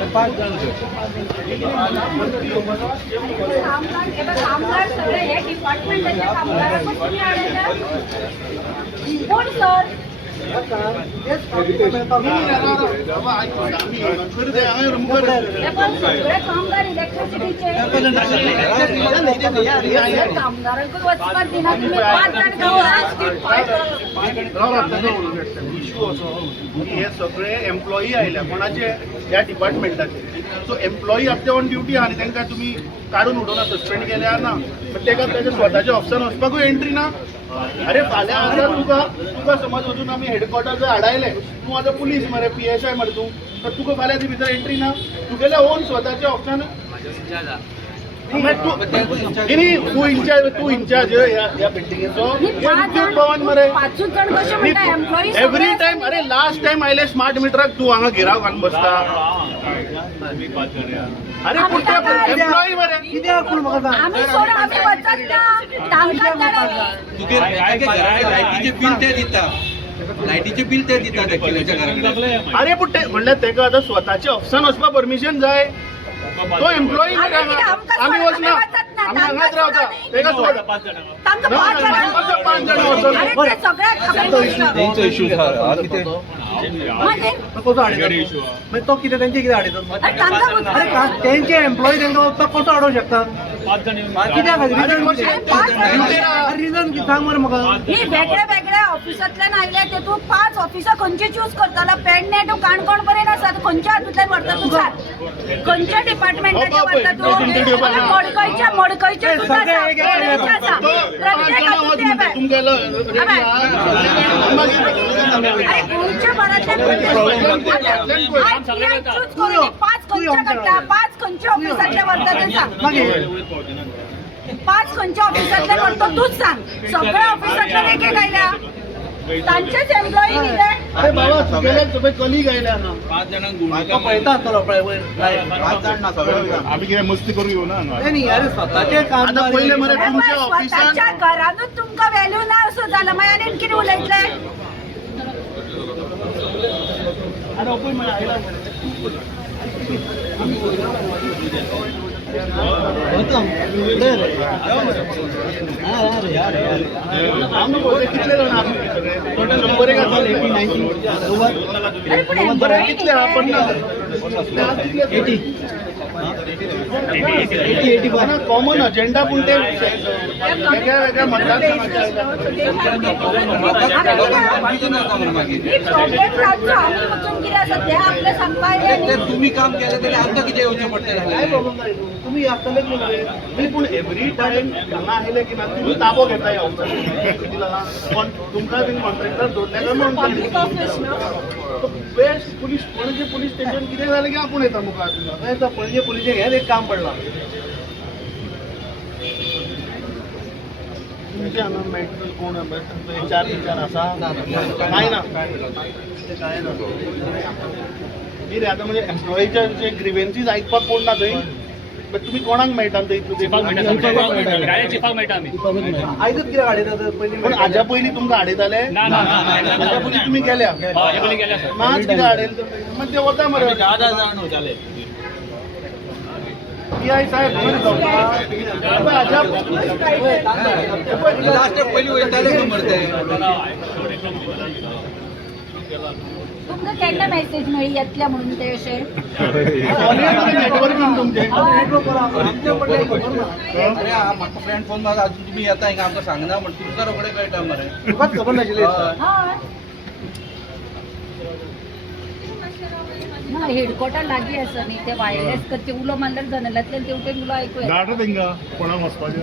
Mobile कामगार सगळे हे डिपार्टमेंटचे कामगार कोण सर सगळे कामगार इलेक्ट्रिसिटीचे कामगारांकडून वचपाक दिना तुम्ही 5 जण इश्यू असो हे सगळे एम्प्लॉई आयल्या कोणाचे ह्या डिपार्टमेंटाचे सो एम्प्लॉई आपले ऑन ड्युटी आहा आनी तांकां तुमी काडून उडोवना सस्पेंड केल्या ना बट ताका ताच्या स्वताच्या ऑफिसान वचपाकूय एंट्री ना. अरे फाल्यां आतां तुका समज वचून आमी हेडक्वॉर्टर जर हाडायले तूं आतां पुलीस मरे PSI मरे तूं तर तुका फाल्यां ती भितर एंट्री ना तुगेल्या ओन स्वताच्या ऑफिसान तू इंचार्ज ह्या बिल्डिंगेचो भवन मरे एवरी टाइम. अरे लास्ट टाइम आयले स्मार्ट मिटराक तू हांगा गिराव घालून बसता. अरे कुठे एम्प्लॉई मरे कित्याक पूण म्हाका लायटीचे बिल ते दिता लायटीचे बिल ते दितात एक्चुअलीच्या घराकडे. अरे पण ते म्हणल्यार तेका आतां स्वताच्या ऑफिसान वचपाक परमिशन जाय. तो एम्प्लॉई आम्ही वचना आम्ही हांगाच रावता तेका सोड 5 जाण तो कितें तेंचे कितें हाडयतात तेंचे एम्प्लॉई तांकां वचपाक कसो हाडूंक शकता कित्याक रिजन कितें सांग मरे म्हाका. वेगळ्या वेगळ्या ऑफिसांतल्यान आयले तेतून 5 ऑफिसां खंयची चूज करतलो पेडणे टू काणकोण पर्यंत आसा खंयच्या हातूंतल्यान व्हरता तूं सांग खंयच्या डिपार्टमेंटाचे व्हरता तूं मडकयच्या सुद्दां गोंयच्या भरांतल्यान 5 खंयच्या काडटा 5 खंयच्या ऑफिसांतले व्हरता तें सांग 5 खंयच्या ऑफिसांतल्यान व्हरता तूंच सांग. सगळ्या ऑफिसांतल्यान एक एक आयल्या तांचेच एम्प्लॉई कितें. अरे बाबा तुगेले सगळे कलीग आयल्या ना 5 जाणांक पळयता आसतलो पळय 5 जाण ना सगळे आमी कितें मस्ती करूं येवना न्ही. अरे स्वताचे काम आतां पयले मरे तुमच्या ऑफिसान स्वताच्या घरानूच तुमकां व्हॅल्यू ना असो जाला मागीर आनी कितें उलयतले. अरे पळय मरे आयला कितले जाण आहा सगळे टोटल 100 एक आसा 90 कितले आहा 80 कॉमन अजेंडा पूण ते वेगळ्या वेगळ्या मतदारसंघाचे तुम्ही काम केलं तरी आमकां कितें येवचें पडटलें. तुम्ही आसतले पूण एवरी टायम हांगा आयले की ना तुमी ताबो घेता ह्या तुमकां बीन कॉन्ट्रॅक्टर दवरलेलो बेस्ट पुलीस पणजे पुलीस स्टेशन कितें जालें की आपूण येता मुखार तुमकां पणजे पुलिशेक हें एक काम पडलां तुमचे हांगा मेडिकल कोण चार आसा काय ना काय ना कितें आतां म्हणजे एम्प्लॉईच्या जे ग्रिवेन्सीज आयकपाक कोण ना थंय तुम्ही कोणाक मेळटा थंय आयजच कित्याक हाडयता पयलीं पण हाज्या पयलीं तुमकां हाडयताले हाज्या पयलीं तुमी गेल्या मात कितें हाडयलें मग ते वता मरे PI साहेब लास्ट पयलीं वयताले मरते. तुमकां केन्ना मेसेज मेळ्ळी येतल्या म्हणून ते अशें नेटवर्किंग तुमचें अरे म्हाका फ्रेंड फोन मारता अजून तुमी येता हिंगा आमकां सांगना म्हण तुमकां रोखडें कळटा मरे. तुकाच खबर नाशिल्ली ना हेडक्वॉर्टर लागीं आसा न्ही ते वायरलेस करचे उलो मारल्यार जनेलांतल्यान तेवटेन उलो आयकूं येता. धाडटा तांकां कोणाक वचपाचें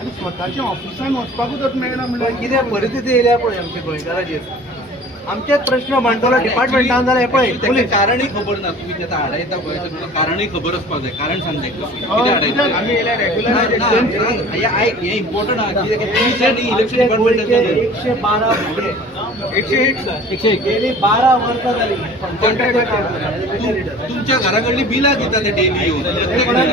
आनी स्वताच्या ऑफिसान वचपाकूच मेळना म्हणल्यार कितें परिस्थिती येयल्या पळय आमची गोंयकाराची आमचेच प्रश्न मांडटलो डिपार्टमेंटान जाल्यार हे पळय ताका पुलीस कारणय खबर ना तुम्ही जेन्ना आडायता पळय तुमकां कारणय खबर आसपाक जाय कारण सांग ताका कितें आडायता हे इम्पॉर्टंट आहा कित्याक तुम्ही जे न्ही इलेक्शन डिपार्टमेंटान 112 गेली 12 वर्सां जाली तुमच्या घरा कडली बिलां दिता ते डेली येवन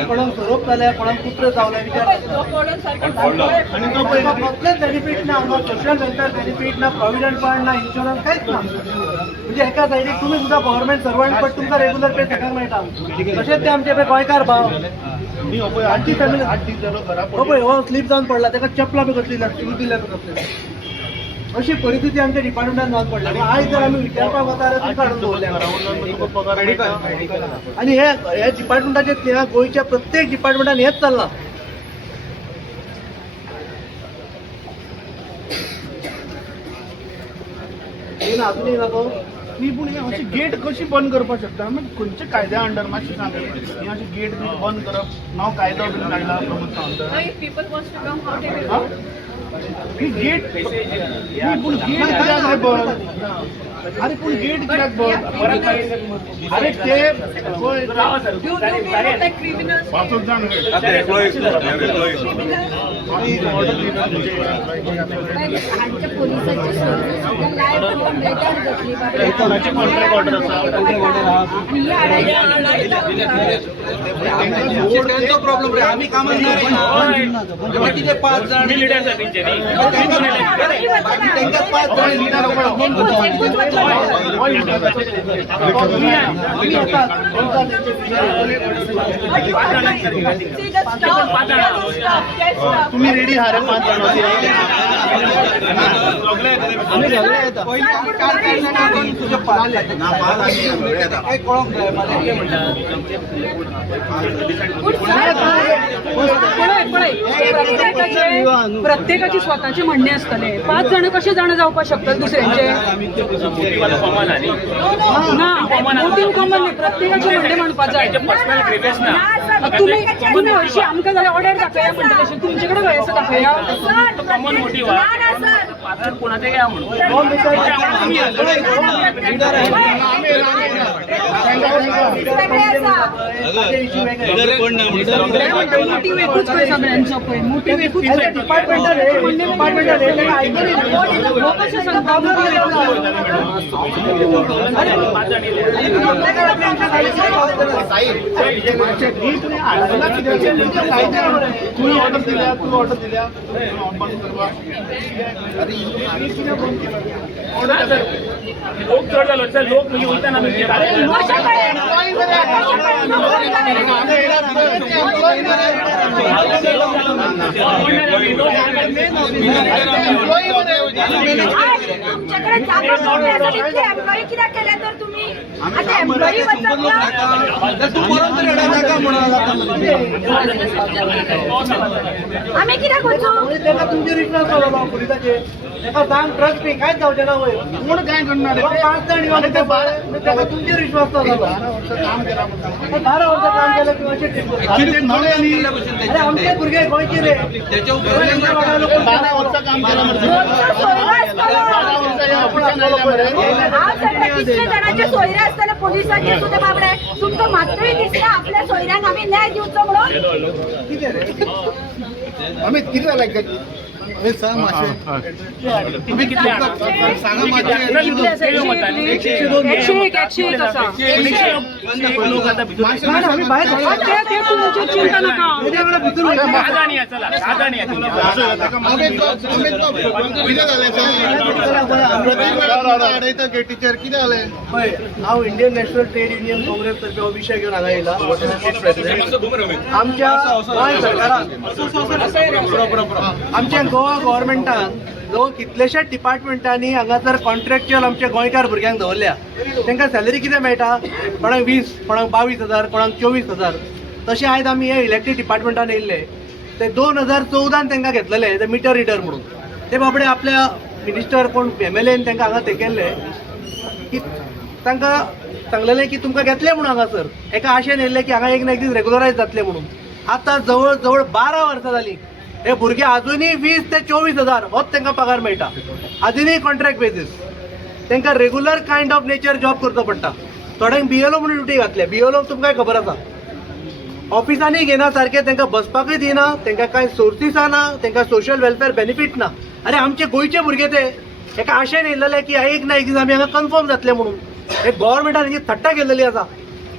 कोणाक सोरोप जाल्या कोणाक कुत्र चावल्या विचार आणि तो पळय कसलेच बेनिफीट ना हांगा सोशल वेलफेअर बेनिफीट ना प्रॉव्हिडंट फंड ना इन्शुरन्स कांयच ना म्हणजे एका सायडीक तुमी सुद्दां गव्हर्नमेंट सर्वंट बट तुमकां रेग्युलर पे सगळ्यांक मेळटा तशेंच ते आमचे पळय गोंयकार भाव न्ही हो पळय 8 दीस फॅमिली 8 दीस जालो घरा हो पळय हो स्लीप जावन पडला ताका चपलां बी कसली शूज दिल्या बी कसले अशी परिस्थिती आमच्या डिपार्टमेंटान जावन पडल्या आयज जर आमी विचारपाक वता जाल्यार तुमकां हाडून दवरल्या आनी हे डिपार्टमेंटाचे गोंयच्या प्रत्येक डिपार्टमेंटान हेच चल्लां अजूनही नको न्ही पूण हे अशी गेट कशी बंद करपाक शकता मागीर खंयच्या कायद्या अंडर मातशें सांग ही अशी गेट बी बंद करप नांव कायदो बीन काडला प्रमोद सावंत ही गेट न्ही पूण गेट कित्याक रे बंद अरे पूण गेट कित्याक बंद अरे ते पांचूच जाण आमच्या पोलिसांची कोणाची कॉन्ट्रॅक्ट ऑर्डर आसा त्यांचो प्रॉब्लेम रे आम्ही कामाक ना रे कितें 5 जाण लिडर जातींचे न्ही तांकां 5 जाण लिडर तुम्ही रेडी आहा रे 5 जाण प्रत्येकाची स्वतःचे म्हणणे असतले 5 जण कसे जाण जावपाक शकतात दुसऱ्यांचे ना मोटिव्ह कॉमन नाही प्रत्येकाचे म्हणणे म्हणपाचे तुम्ही हरशी आमकां जाल्यार ऑर्डर दाखया म्हणटा तशें तुमचे कडेन खंय आसा दाखया कॉमन मोटिव्ह कोणाचे घ्या म्हणून मोटिव्ह एकूच पळय सगळ्यांचो पळय मोटिव्ह एकूच लोक अशें सांगता तू ऑर्डर दिल्या बंद करपाक लोक चड जालो सर लोक म्हणजे वयताना तुमच्याकडे एम्प्लॉई कित्याक केले तर तुम्ही आता एम्प्लॉई आम्ही कित्याक वचू तुमचे विश्वास दवरलो पुलिसाचेर ताका सांग ट्रस्ट पे कांयच जावचें ना वयर कोण काय करणार 5 जाण येवन ताका तुमचेर विश्वास दवरलो 12 वर्सां काम केलं किंवा अशें अरे आमचे भुरगे गोंयचे रे त्याच्या उपरांत 12 वर्सां काम केलं कितले जणांचे सोयरे असताना पोलिसांचे सुद्धा बाबडे तुमकां मात्तूय दिसता आपल्या सोयऱ्यांक आम्ही न्याय दिवचो म्हणून कितें रे अमित किती जालाय तुम्ही कितले सांगा आम्ही बाहेर चिंता नका टीचर किती जालें हांव Indian national trade union Congress तर्फे हो विशय घेवन हांगा येयला आमच्या गोंय सरकारान आमच्या गोवा गव्हर्मेंटान जवळ कितलेशेच डिपार्टमेंटांनी हांगासर कॉन्ट्रॅक्च्युअल आमच्या गोंयकार भुरग्यांक दवरल्या तांकां सॅलरी कितें मेळटा कोणाक 20 कोणाक 22,000 कोणाक 24,000 तशें आयज आमी हे इलेक्ट्रीक डिपार्टमेंटान येयल्ले ते 2014 तांकां घेतलेले ते मिटर रिडर म्हणून ते बाबडे आपल्या मिनिस्टर कोण MLAन तांकां हांगा तेंकेल्ले की तांकां सांगलेलें की तुमकां घेतले म्हणून हांगासर एका आशेन येयल्ले की हांगा एक ना एक दीस रेग्युलरायज जातले म्हणून आतां जवळ जवळ 12 वर्सां जालीं हे भुरगे अजूनही 20 ते 24,000 होच तांकां पगार मेळटा अजुनूय कॉन्ट्रॅक्ट बेसीस तांकां regular kind of nature job करचो पडटा. थोड्यांक BLO म्हणून ड्युटी घातल्या. BLO तुमकां खबर आसा ऑफिसांनी घेना सारखे, तांकां बसपाकूय दिना, तांकां कांय सोर्सीस ना, तांकां सोशल वेलफेअर बेनिफीट ना. अरे आमचे गोंयचे भुरगे ते एका आशेन येयलेले की एक ना एक दीस आमी हांगा कन्फर्म जातले म्हणून. हे गव्हर्मेंटान हेंची थट्टा केलेली आसा.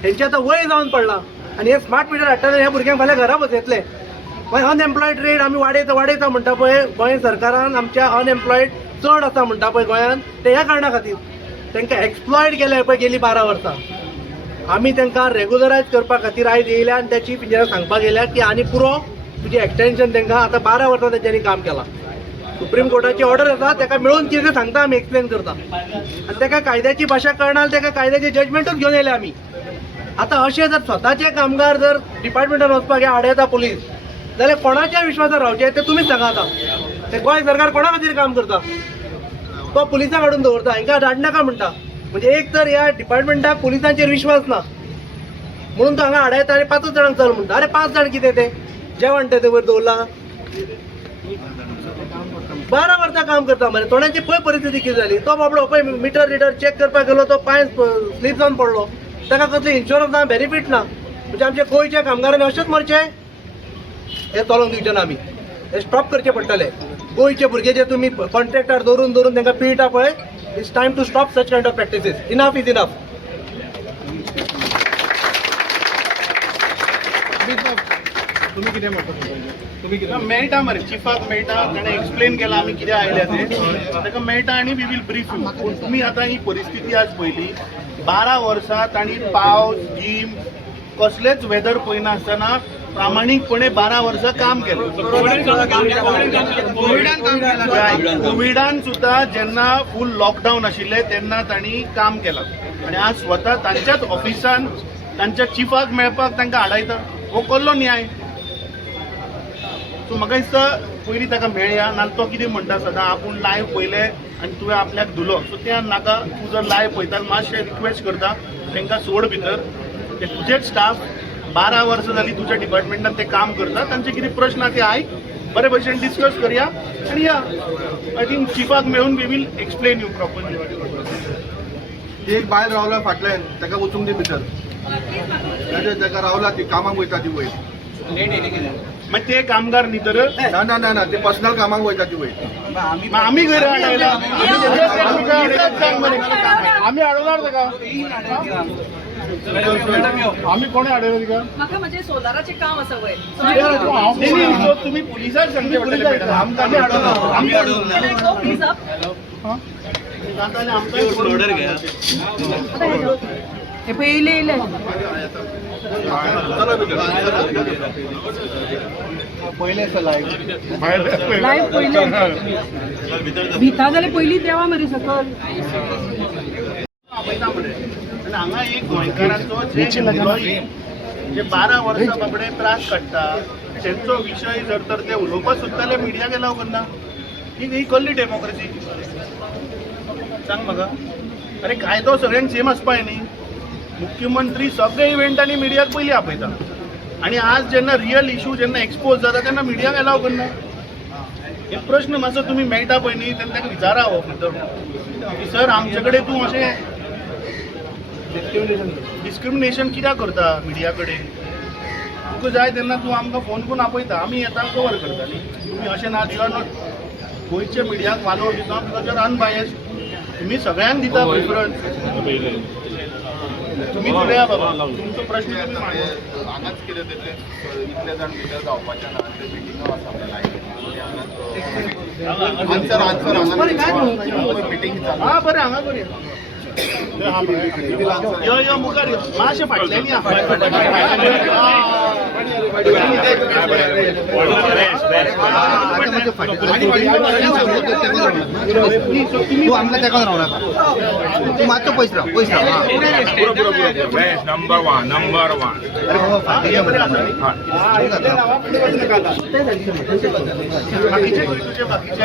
हेंचे आतां वय जावन पडला आनी हे स्मार्ट मिटर हाडटले, ह्या भुरग्यांक फाल्यां घरा बसयतले. मागीर अनएम्प्लॉयड रेट आमी वाडयता म्हणटा पळय, गोंय सरकारान आमच्या अनएम्प्लॉयड चड आसा म्हणटा पळय गोंयांत, ते ह्या कारणां खातीर तांकां एक्सप्लॉयड केले पळय गेली 12 वर्सां. आमी तांकां रेग्युलरायज करपा खातीर आयज येयल्या आनी त्या चीफ इंजिनियराक सांगपाक गेल्या की आनी पुरो तुजें एक्सटेन्शन तांकां आतां 12 वर्सां तेंच्यांनी काम केलां. सुप्रीम कोर्टाची ऑर्डर आसा, ताका मेळून कितें सांगता आमी एक्सप्लेन करता. आनी ताका कायद्याची भाशा कळना, ताका कायद्याचे जजमेंटूच घेवन येयले आमी. आतां अशें जर स्वताचे कामगार जर डिपार्टमेंटान वचपाक आडयता पुलीस, जाल्यार कोणाच्या विश्वासार रावचे ते तुमीच सांगा. आतां ते गोंय सरकार कोणा खातीर काम करता? तो पुलिसाक हाडून दवरता, हांकां धाडनाका म्हणटा. म्हणजे एक तर ह्या डिपार्टमेंटाक पुलिसांचेर विश्वास ना म्हणून तो हांगा हाडयता आनी 5 जाणांक चल म्हणटा. अरे 5 जाण कितें ते जेवण ते वयर दवरला. 12 वर्सां काम करता मरे. थोड्यांची पळय परिस्थिती कितें जाली. तो बाबडो पळय मिटर रिडर चॅक करपाक गेलो, तो पांय स्लीप जावन पडलो, ताका कसली इन्शुरन्स ना, बेनिफीट ना. म्हणजे आमच्या गोंयच्या कामगारांनी अशेंच मरचे? हे चलोंक दिवचे ना आमी. हे स्टॉप करचे पडटले. गोंयचे भुरगे जे तुमी कॉन्ट्रॅक्टार दवरून तांकां पिळटा पळय, it's time to stop such kind of practices. Enough is enough. तुम्ही किती म्हणता? मेळटा मरे, चिफाक मेळटा, ताणें एक्सप्लेन केला आमी कितें आयल्या ते, ताका मेळटा आनी वी वील ब्रीफ यू. पूण तुमी आतां ही परिस्थिती आज पयली. 12 वर्सां तांणी पावस गीम कसलेच वेदर पळयनासतना प्रामाणीकपणे 12 वर्सां काम केलें. कोविडान सुद्दां जेन्ना फूल लॉकडावन आशिल्लें तेन्ना तांणी काम केलां आनी आज स्वता तांच्याच ऑफिसान तांच्या चिफाक मेळपाक तांकां हाडयता. हो कसलो न्याय? सो म्हाका दिसता पयलीं ताका मेळया. नाल्यार तो कितें म्हणटा सदां आपूण लायव्ह पयलें आनी तुवें आपल्याक धुलो. सो त्या नाका. तूं जर लायव्ह पळयता मातशें रिक्वेस्ट करता तांकां सोड भितर. ते तुजेच स्टाफ 12 वर्सां जालीं तुज्या डिपार्टमेंटान ते काम करता. तांचे कितें प्रश्न आहा ते आयक, बरे भशेन डिस्कस करया आनी या. आय थिंक चिफाक मेळून we will explain you properly. एक बायल रावला फाटल्यान, ताका वचूंक दी भितर. ताका रावला ती कामाक वयता ती वयर. मागीर ते कामगार न्ही तर ना ते पर्सनल कामाक वयता ती वयर. आमी घरा हाडयला. आमी हाडवणार ताका. आमी कोणे हाडयला तिका? म्हाका म्हणजे सोलाराचे काम आसा वयर. नाही, नाही, तो तुम्ही पुलिसाक सांगचे पडटले मॅडम. आमकां आमी हाडवना. आमी हाडवना. Please up. आता आनी आमकां ऑर्डर घ्या. हे पयले येयले. पयले लायव्ह पयले. भिता जाल्यार पयलीं देवा मरे सकल. आपयता मरे. आनी हांगा एक गोंयकाराचो जे 12 वर्सां बाबडे त्रास काडटा तेंचो विशय जर तर ते उलोवपाक सोदताले मिडियाक एलाव करना. ही कसली डेमोक्रेसी सांग म्हाका. अरे कायदो सगळ्यांक सेम आसपाय न्ही. मुख्यमंत्री सगळे इव्हेंटांनी मिडियाक पयलीं आपयता आनी आज जेन्ना रियल इशू जेन्ना एक्सपोज जाता तेन्ना मिडियाक एलाव करना. एक प्रश्न मातसो तुमी मेळटा पळय न्ही तेन्ना ताका विचारा हो की सर आमचे कडेन तूं अशें डिस्क्रिमिनेशन कित्याक करता मिडिया कडेन. तुका जाय तेन्ना तूं आमकां फोन करून आपयता, आमी येता कवर करता न्ही. तुमी अशें ना यू आर नॉट गोंयच्या मिडियाक वालोर दिता बिकॉज यू आर अनबायस्ड. तुम्ही सगळ्यांक दिता प्रिफरन्स. तुम्ही उलया बाबा. तुमचो प्रश्न तुम्ही मांडा. हांगाच कितें इतले जाण मिटर जावपाचे ना. ते मिटिंगा आन्सर मिटींग चालू. हा बरें हांगा करूया. यो मुखार यो. मातशें फाटल्यान या. तू आमकां तेका रावनाका. तू मातसो पयस राव. Number one. अरे बाबा फाटल्यान बरें आसा न्ही. बाकीचे तुजे बाकीचे.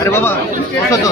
अरे बाबा तसो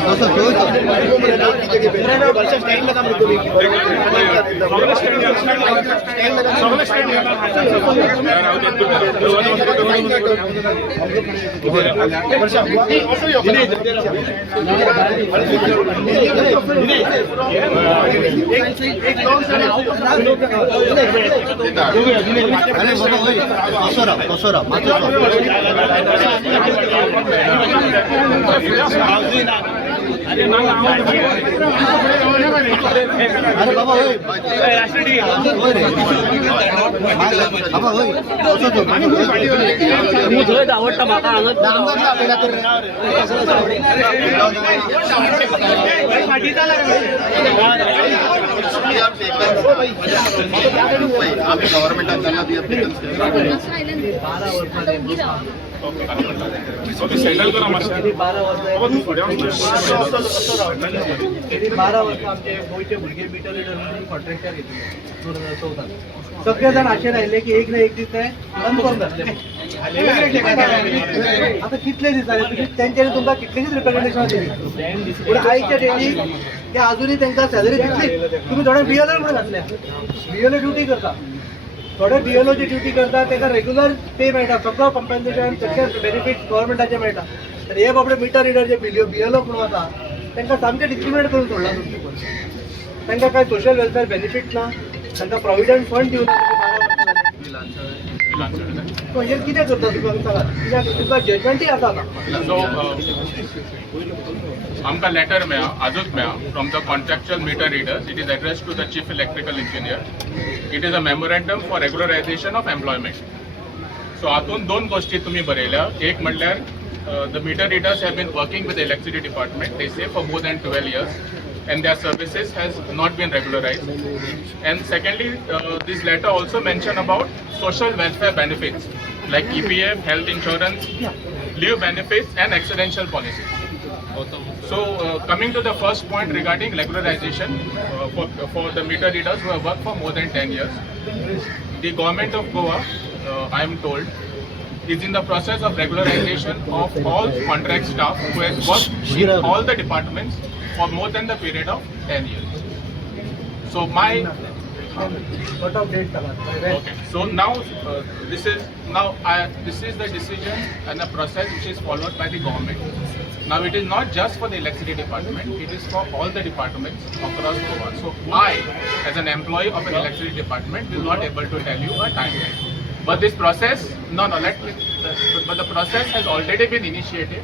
आवडता म्हाका आम्ही गव्हर्नमेंटात त्यांना ती applicants केली. सेटल करा मातशें. 12 वर्ष आमचे गोयचे भुरगे मिटर रिडर म्हणून कॉन्ट्रॅक्टर घेतले 2014 सगळे जाण असे राहिले की एक ना एक दीस ते कन्फर्म जातले आता कितले दीस जाले तुम्ही त्यांच्यानी तुमकां कितलेशीच रिप्रेझेंटेशन दिली पूण आयच्या डेटी ते अजूनही तांकां सॅलरी दितली तुम्ही थोडे बीएलओ म्हणून घातल्या बीएलओ ड्युटी करता थोडे बीएलओची ड्युटी करता तांकां रेग्युलर पे मेळटा सगळं कॉम्पेन्सेशन सगळे बेनिफिट गव्हर्मेंटाचे मेळटा तर हे बाबडे मिटर रिडर जे बीएलओ म्हणून आसा तांकां सामकें डिस्क्रिमिनेट करून सोडला तुमचे तांकां काय सोशल वेलफेअर बेनिफिट ना तांकां प्रॉव्हिडंट फंड दिवना म्हणजे कितें करता तुका सांगात कित्याक तुका जजमेंटूय आसा ना सो आमकां लेटर मेळ्ळा आजूच मेळ्ळा from the contractual meter readers it is address to the chief electrical engineer it is a memorandum for regularisation of employment so हातून दोन गोष्टी तुमी बरयल्या एक म्हणल्यार the meter readers have been working with the electricity department, they say for more than 12 years, and their services has not been regularized. And secondly, this letter also mention about social welfare benefits like EPF, health insurance, leave benefits and accidental policies. So coming to the first point regarding regularization for the meter readers who have worked for more than 10 years, the government of Goa, I am told, is in the process of regularization of all contract staff who has worked in all the departments for more than the period of 10 years. So what of date okay. So now this is the decision and the process which is followed by the government. Now it is not just for the electricity department; it is for all the departments across Goa. So I, as an employee of an electricity department, will not able to tell you a timeline. But this process, but the process has already been initiated.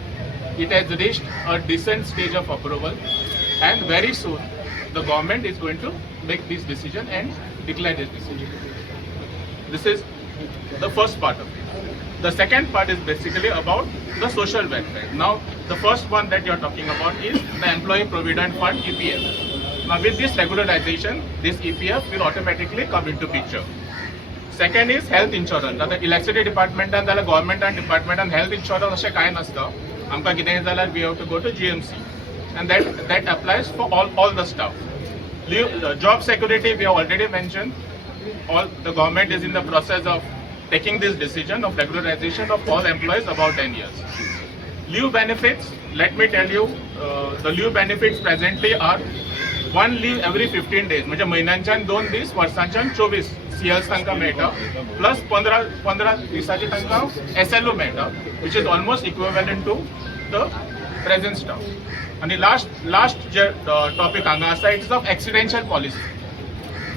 It has reached a decent stage of approval, and very soon the government is going to make this decision and declare this decision. This is the first part of it. The second part is basically about the social welfare. Now, the first one that you are talking about is the Employee Provident Fund, EPF. Now, with this regularization, this EPF will automatically come into picture. Second is health insurance. Now, the electricity department and the government and department and health insurance अशें कांय नासता. आमकां कितेंय जाल्यार we have to go to GMC, and that applies for all the staff. Job security we have already mentioned. All the government is in the process of taking this decision of regularization of all employees above 10 years. Leave benefits. Let me tell you, the leave benefits presently are one leave every 15 days. म्हणजे महिन्यांच्यान 2 दीस वर्सांच्यान 24 CLs तांकां मेळटा plus 15 दिसाची तांकां SLO मेळटा which is almost equivalent to the present staff. आणि last जे topic हांगा आसा it is of accidental policy.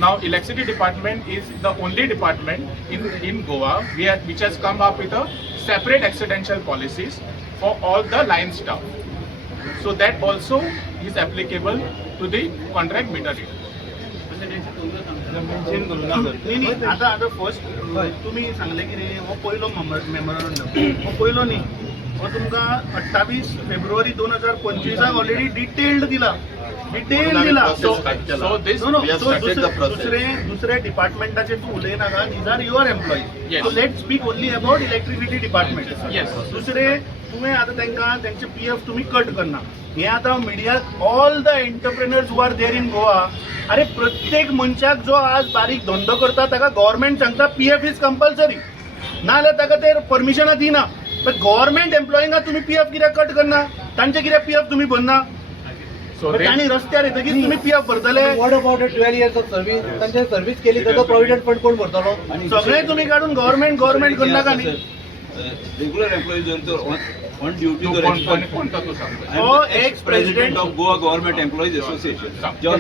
Now electricity department is the only department in Goa which has come up with a separate accidental policies for all the line staff. So that also is applicable to the contract meter reader. नाही आता first तुम्ही सांगले की हो पयलो memorandum हो पयलो न्ही हो तुमकां 28 फेब्रुवारी 2025 ऑलरेडी डिटेल्ड दिला दुसरे डिपार्टमेंटाचे तू उलयनाका these are your employees so let speak only about electricity department दुसरे तुम्ही आता तांकां त्यांचे PF तुम्ही कट करना हे आता मिडियाक all the entrepreneurs who are there in Goa अरे प्रत्येक मनशाक जो आज बारीक धंदो करता ताका गव्हर्नमेंट सांगता PF इज कंपल्सरी नाल्यार ताका ते परमिशनां दिना पण गव्हर्नमेंट एम्प्लॉईंगा तुम्ही PF कित्याक कट करना तांचे कित्याक PF तुम्ही भरना So पण they- तांणी रस्त्यार येतकीर तुम्ही पी एफ भरतले what about 12 years of service तांचे सर्व्हिस केली ताचो प्रॉव्हिडंट फंड कोण भरतलो सगळे तुम्ही काढून गव्हर्नमेंट करनाका न्ही रेग्युलर एम्प्लॉई जर तर ऑन ड्युटी तू जर कोणता तू सांगतो हो x president president of Goa Government Employees Association, John.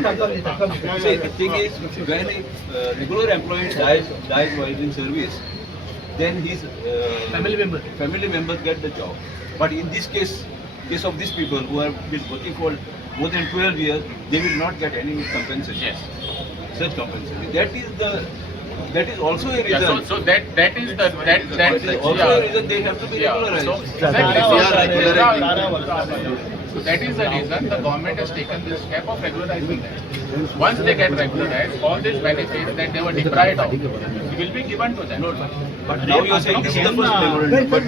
See, the thing is, when a regular employee dies while in service, then his family members get the job. But in this case of these people who have been working for more than 12 years, they will not get any compensation. Yes. Such compensation. That is also a Yeah, reason. so that is the that That is also a reason they have to be yeah. regularized. So that is the reason the government has taken this step of regularizing them. Once they get regularized, all these benefits that they were deprived of will be given to them. But now you are saying this is the first memorandum. But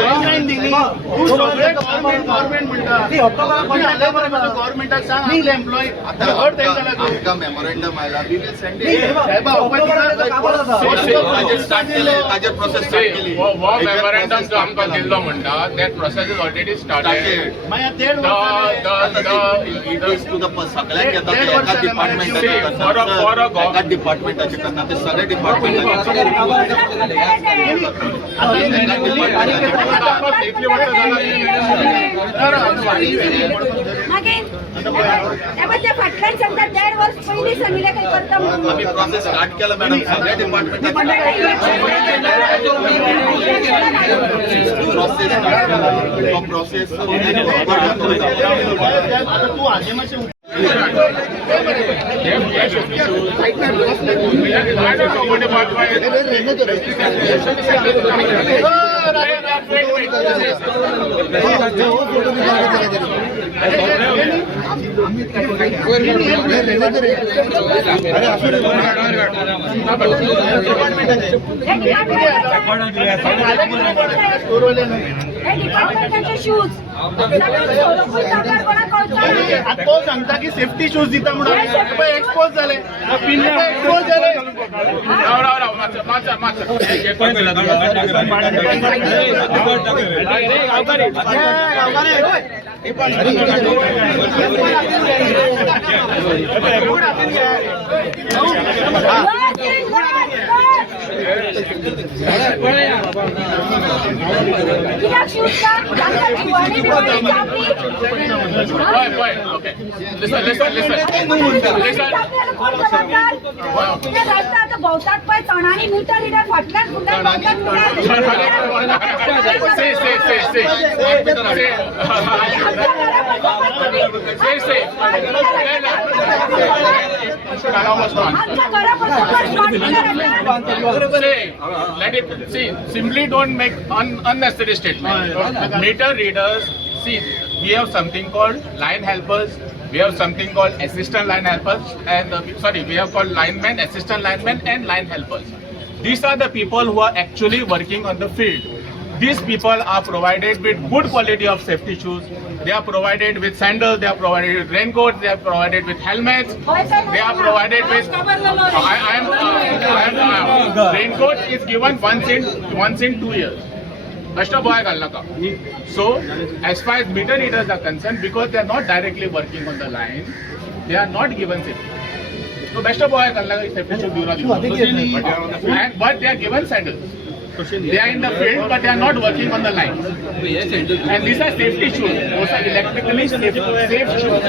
timeline दिली तू सगळे government म्हणटा तुम्ही आले बरे माझ्या गव्हर्नमेंटाक सांग आपले employ आता हट तांकां लागून आमकां मेमोरेंडम आयला वी विल सेंड साहेबा स्टार्ट केले ताजेर प्रोसेस स्टार्ट केली वो मेमोरेंडम जो आमकां दिल्लो म्हणटा that process is already started. मागीर देड The टू द सगळ्यांक येता ते एका डिपार्टमेंटाचे एका डिपार्टमेंटाचे करना ते सगळे डिपार्टमेंटाचे मागीर त्या फाटल्यान सांगता 1.5 वर्ष पयलीं सांगिल्लें काही करता म्हणून आम्ही प्रोसेस स्टार्ट केला मॅडम सगळ्या डिपार्टमेंटाचे प्रोसेस आता तू आधी मातशें I don't know what about डिपार्टमेंटाचे शूज आता तो सांगता की सेफ्टी शूज दिता म्हणून एक्सपोज झाले एक्सपोज झाले कित्याक शूज का दिवाळी Okay. Listen. भोवतात पळय तणांनी मिटर लिटर फाटल्यान फुटल्यान Let it simply don't make unnecessary statements. Meter readers, see, we have something called line helpers, we have something called assistant line helpers, and we have called linemen, assistant linemen, and line helpers. These are the people who are actually working on the field. These people are provided with good quality of safety shoes. They are provided with sandals. They are provided with raincoats. They are provided with helmets. They are provided with. Raincoat is given once in 2 years. So, as far as meter readers are concerned, because they are not directly working on the line, they are not given safety. So, best of all, safety should be but they are given sandals. They are in the field, but they are not working on the line. And these are safety shoes. Those are electrically safe shoes.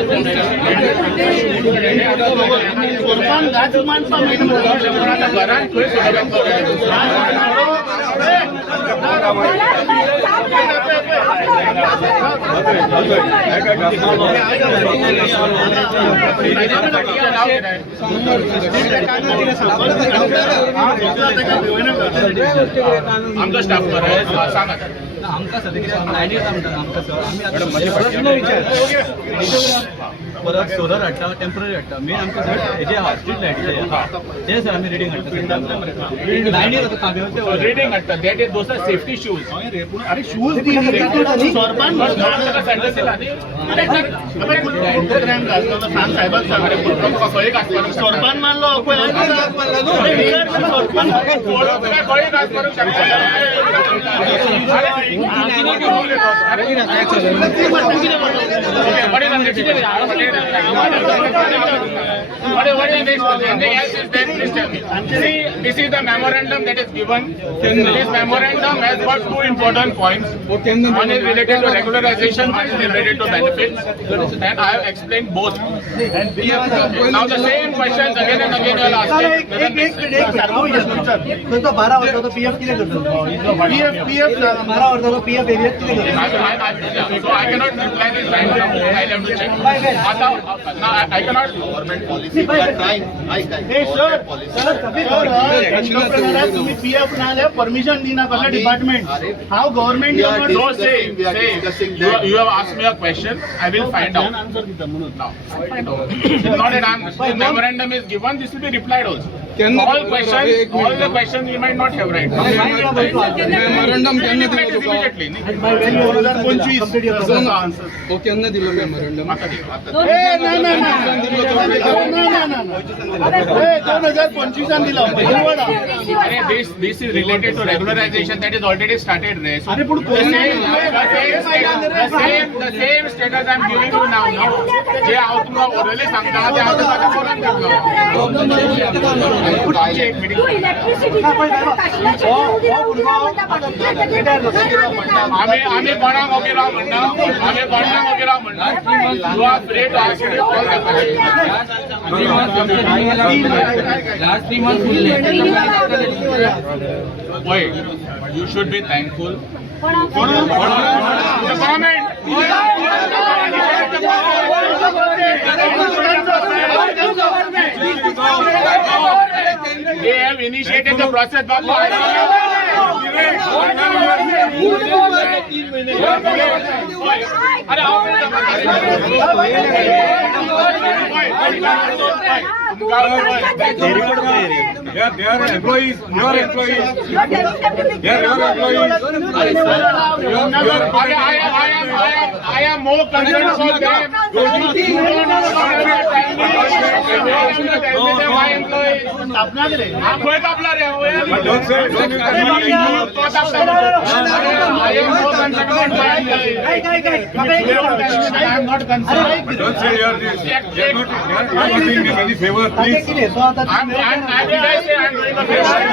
आमचा staff बरं सांगा आमकां सद्या कितें लायनीर आमकां sir आमी आतां प्रश्न विचार परत सोलर हाडटा टेम्पररी हाडटा मेन आमचे सर हेजे आहा स्ट्रीट लायटीचे ते सर आमी रिडींग हाडटा लायनीर आतां खांब्याचे Reading at that is those are safety shoes. अरे शूज दी सरपंच सांग साहेबाक सांग सरपंच मानलो This is the memorandum that is given. This memorandum has got two important points. One is related to regularization, one is related to benefits. And I have explained both. Now the same questions again and again you are asking. Doesn't make sense. तो 12 वर्साचो PF कितें करता PF 12 वर्साचो PF एरियात कितें करता So I cannot reply this right now. I'll have to check. I cannot. Government policy trying तुम्ही PF नाल्या परमिशन दिना कसले department how government So say, you have asked me a question. I will find out. Answer दिता म्हणून Now, not an answer. The memorandum is given. This will be replied also. All the questions you might not have right. Memorandum Immediately. 2025 answer केन्ना दिलो memorandum आता दियो. 2025 दिला This is related to regularization that is already started there. So अरे पण the same status I'm giving you now. जे हांव तुमकां orally सांगता ते हांव तुमकां फोनान सांगता. Check meeting. तू इलेक्ट्रिसिटीचे काशीला शेड्यूल दिला उडी म्हणटा आम्ही कोणाक ओके राव म्हणटा आम्ही कोणाक ओके राव म्हणटा you are free to ask all the last 3 months फुल्ले Wait, you should be thankful. The government. They have initiated the process. They are employees. You are employees. I am more concerned about them. My employees. Don't say. I am more concerned about my employees. I am not concerned. Don't say you are not doing them any favor, please. Did I say I'm doing a favor?